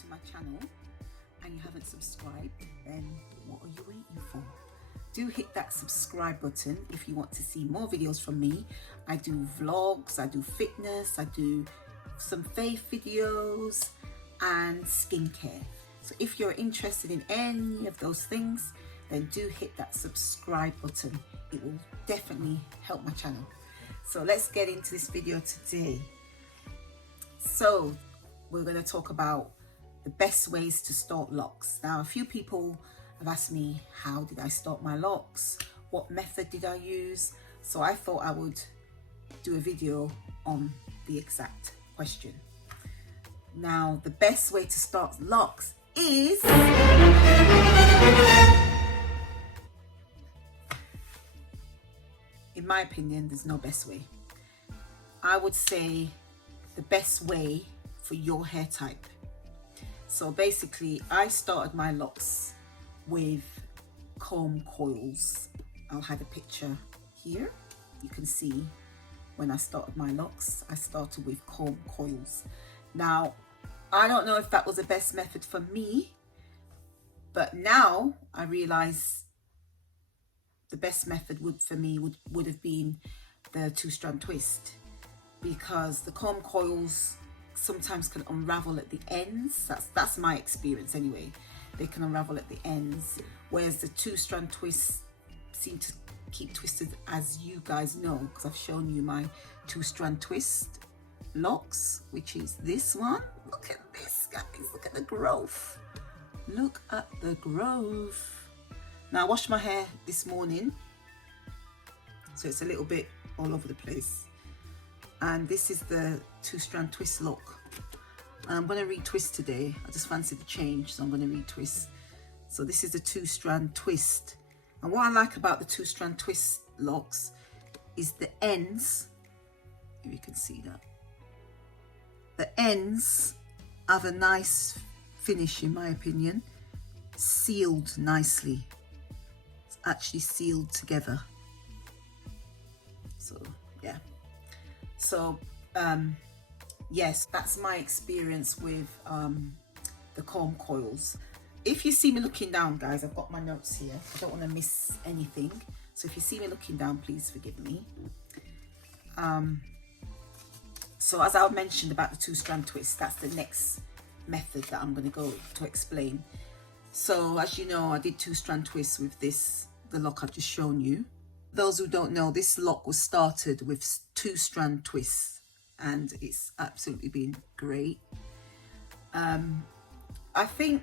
to my channel and you haven't subscribed, then what are you waiting for? Do hit that subscribe button if you want to see more videos from me. I do vlogs, I do fitness, I do some faith videos and skincare. So if you're interested in any of those things, then do hit that subscribe button. It will definitely help my channel. So let's get into this video today. So we're going to talk about the best ways to start locks. Now, a few people have asked me, how did I start my locks? What method did I use? So I thought I would do a video on the exact question. Now, the best way to start locks is in my opinion, there's no best way. I would say the best way for your hair type. So basically, I started my locks with comb coils. I'll have a picture here. You can see when I started my locks, I started with comb coils. Now, I don't know if that was the best method for me, but now I realize the best method would have been the 2-strand twist, because the comb coils sometimes can unravel at the ends. That's my experience anyway. They can unravel at the ends, whereas the 2-strand twists seem to keep twisted, as you guys know, because I've shown you my 2-strand twist locks, which is this one. Look at this, guys. Look at the growth. Look at the growth. Now, I washed my hair this morning, so it's a little bit all over the place. And this is the 2-strand twist lock. I'm going to retwist today. I just fancied the change, so I'm going to retwist. So this is the 2-strand twist. And what I like about the 2-strand twist locks is the ends, if you can see that. The ends have a nice finish, in my opinion, sealed nicely. Actually sealed together. So yeah, so yes, that's my experience with the comb coils. If you see me looking down, guys, I've got my notes here. I don't want to miss anything, so if you see me looking down, please forgive me. So as I mentioned about the 2-strand twist, that's the next method that I'm going to go to explain. So as you know, I did 2-strand twists with the lock I've just shown you. Those who don't know, this lock was started with 2-strand twists and it's absolutely been great. I think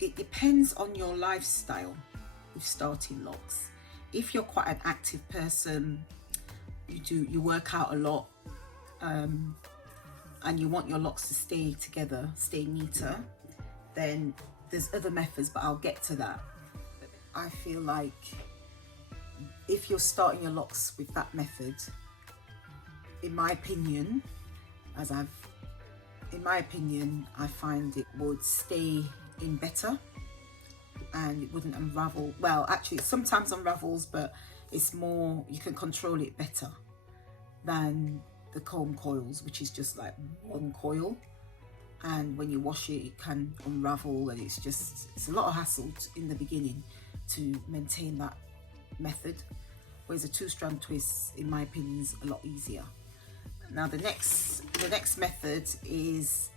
it depends on your lifestyle with starting locks. If you're quite an active person, you work out a lot, and you want your locks to stay together, stay neater, then there's other methods, but I'll get to that. I feel like if you're starting your locks with that method, in my opinion, I find it would stay in better and it wouldn't unravel. Well, actually, it sometimes unravels, but it's more, you can control it better than the comb coils, which is just like one coil. And when you wash it, it can unravel, and it's a lot of hassle in the beginning to maintain that method. Whereas a 2-strand twist, in my opinion, is a lot easier. Now the next method is,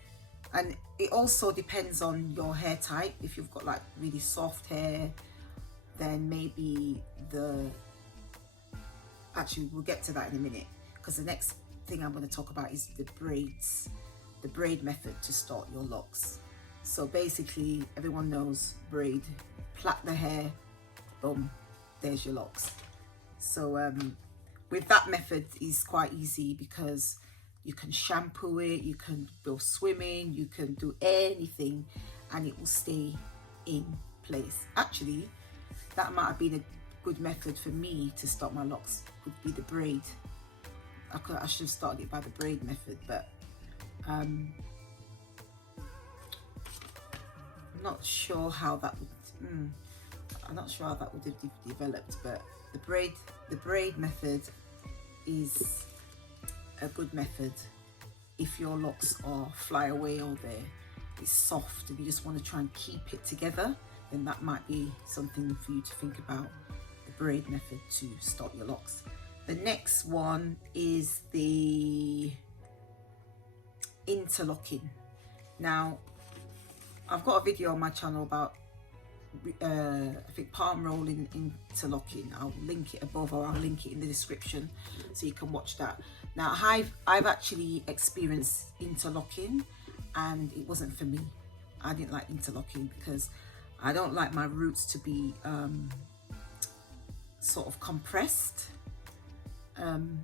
and it also depends on your hair type. If you've got like really soft hair, then maybe actually we'll get to that in a minute, because the next thing I'm going to talk about is the braid method to start your locks. So basically, everyone knows braid, plait the hair, boom, there's your locks. So with that method is quite easy, because you can shampoo it, you can go swimming, you can do anything and it will stay in place. Actually, that might have been a good method for me to start my locks, would be the braid. I should have started it by the braid method, but I'm not sure how that would have developed, but the braid method is a good method if your locks are fly away or it's soft and you just want to try and keep it together, then that might be something for you to think about, the braid method to start your locks. The next one is the interlocking. Now, I've got a video on my channel about I think palm rolling interlocking. I'll link it above, or I'll link it in the description so you can watch that. Now, I've actually experienced interlocking and it wasn't for me. I didn't like interlocking because I don't like my roots to be sort of compressed, and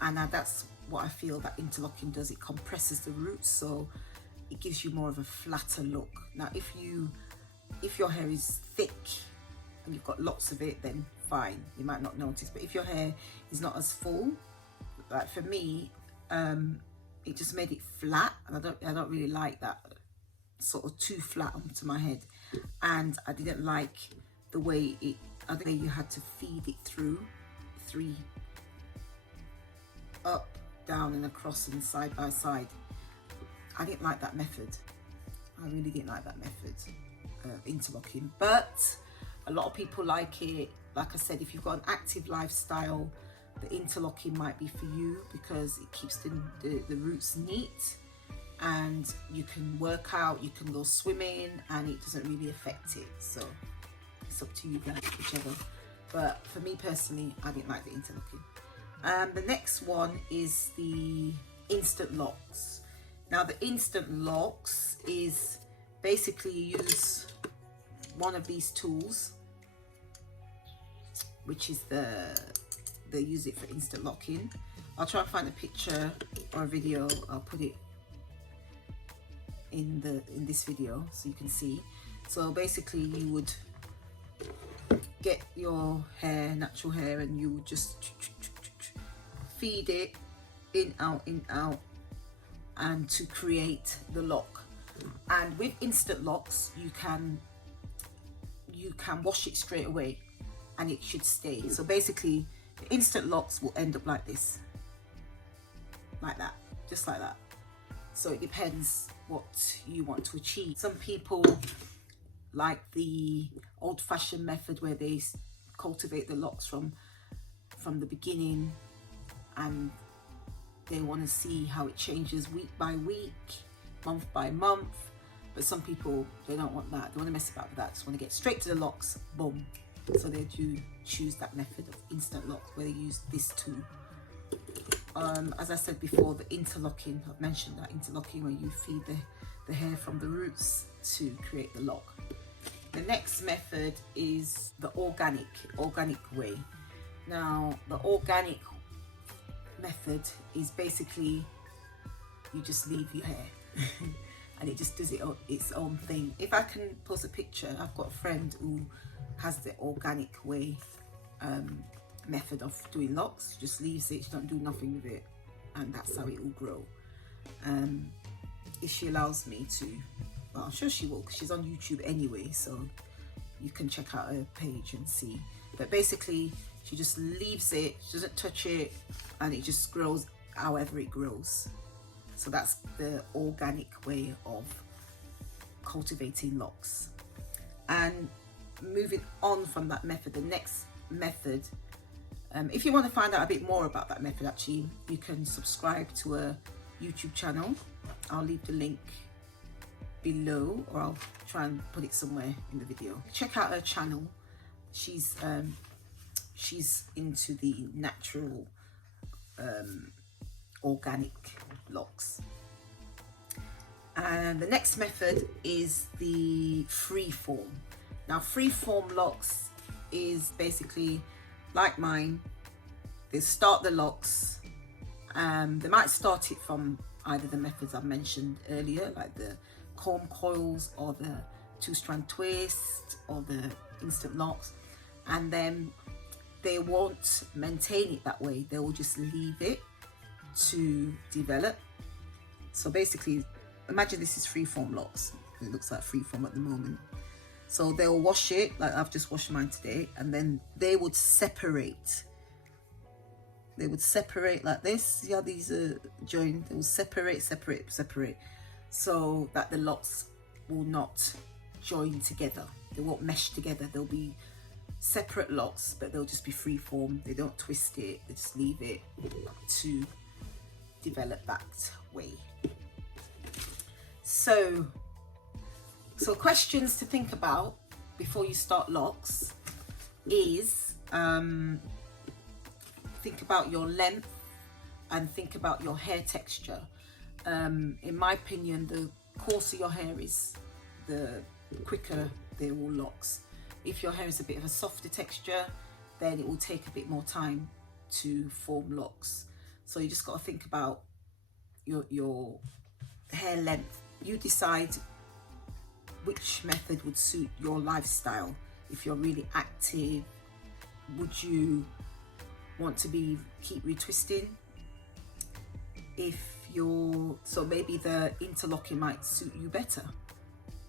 that's what I feel that interlocking does. It compresses the roots, so it gives you more of a flatter look. Now, if your hair is thick and you've got lots of it, then fine, you might not notice. But if your hair is not as full, like for me, it just made it flat, and I don't really like that sort of too flat onto my head. And I didn't like the way I think you had to feed it through 3 up, down and across and side by side. I didn't like that method. I really didn't like that method, interlocking. But a lot of people like it. Like I said, if you've got an active lifestyle, the interlocking might be for you because it keeps the roots neat, and you can work out, you can go swimming, and it doesn't really affect it. So it's up to you guys, whichever. But for me personally, I didn't like the interlocking. The next one is the instant locks. Now, the instant locks is basically you use one of these tools, which is they use it for instant locking. I'll try and find a picture or a video. I'll put it in this video so you can see. So basically, you would get your hair, natural hair, and you would just feed it in, out, and to create the lock. And with instant locks, you can wash it straight away and it should stay. So basically, the instant locks will end up like this, like that, just like that. So it depends what you want to achieve. Some people like the old-fashioned method where they cultivate the locks from the beginning, and they want to see how it changes week by week, month by month. But some people, they don't want that. They want to mess about with that. Just want to get straight to the locks, boom. So they do choose that method of instant locks where they use this tool. As I said before, the interlocking, I've mentioned that interlocking where you feed the hair from the roots to create the lock. The next method is the organic way. Now, the organic method is basically you just leave your hair and it just does its own thing. If I can post a picture, I've got a friend who has the organic way method of doing locks. She just leaves it, she don't do nothing with it, and that's how it will grow. If she allows me to, well, I'm sure she will because she's on YouTube anyway, so you can check out her page and see. But basically, she just leaves it, she doesn't touch it, and it just grows however it grows. So that's the organic way of cultivating locks. And moving on from that method, the next method, if you want to find out a bit more about that method, actually, you can subscribe to a YouTube channel. I'll leave the link below, or I'll try and put it somewhere in the video. Check out her channel. She's into the natural organic locks. And the next method is the free form. Now, free form locks is basically like mine. They start the locks, they might start it from either the methods I mentioned earlier, like the comb coils or the 2-strand twist or the instant locks, and then they won't maintain it that way. They will just leave it to develop. So basically, imagine this is freeform locks. It looks like freeform at the moment. So they'll wash it, like I've just washed mine today, and then they would separate they would separate like this. See how these are joined? They will separate, so that the locks will not join together. They won't mesh together. They'll be separate locks, but they'll just be free form. They don't twist it, they just leave it to develop that way. So questions to think about before you start locks is think about your length and think about your hair texture. In my opinion, the coarser your hair is, the quicker they will locks. If your hair is a bit of a softer texture, then it will take a bit more time to form locks. So you just got to think about your hair length. You decide which method would suit your lifestyle. If you're really active, would you want to keep retwisting? So maybe the interlocking might suit you better,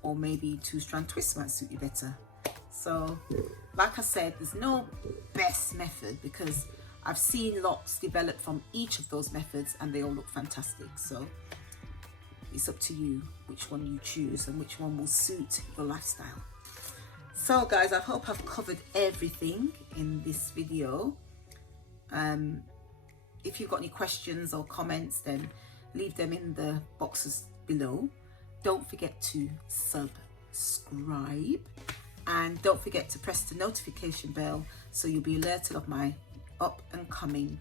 or maybe 2-strand twist might suit you better. So like I said, there's no best method, because I've seen locks develop from each of those methods and they all look fantastic. So it's up to you which one you choose and which one will suit your lifestyle. So guys, I hope I've covered everything in this video. If you've got any questions or comments, then leave them in the boxes below. Don't forget to subscribe, and don't forget to press the notification bell so you'll be alerted of my up and coming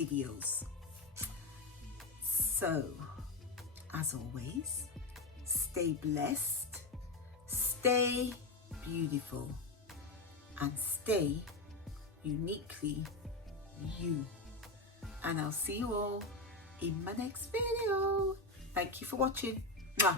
videos. So as always, stay blessed, stay beautiful, and stay uniquely you. And I'll see you all in my next video. Thank you for watching. Bye.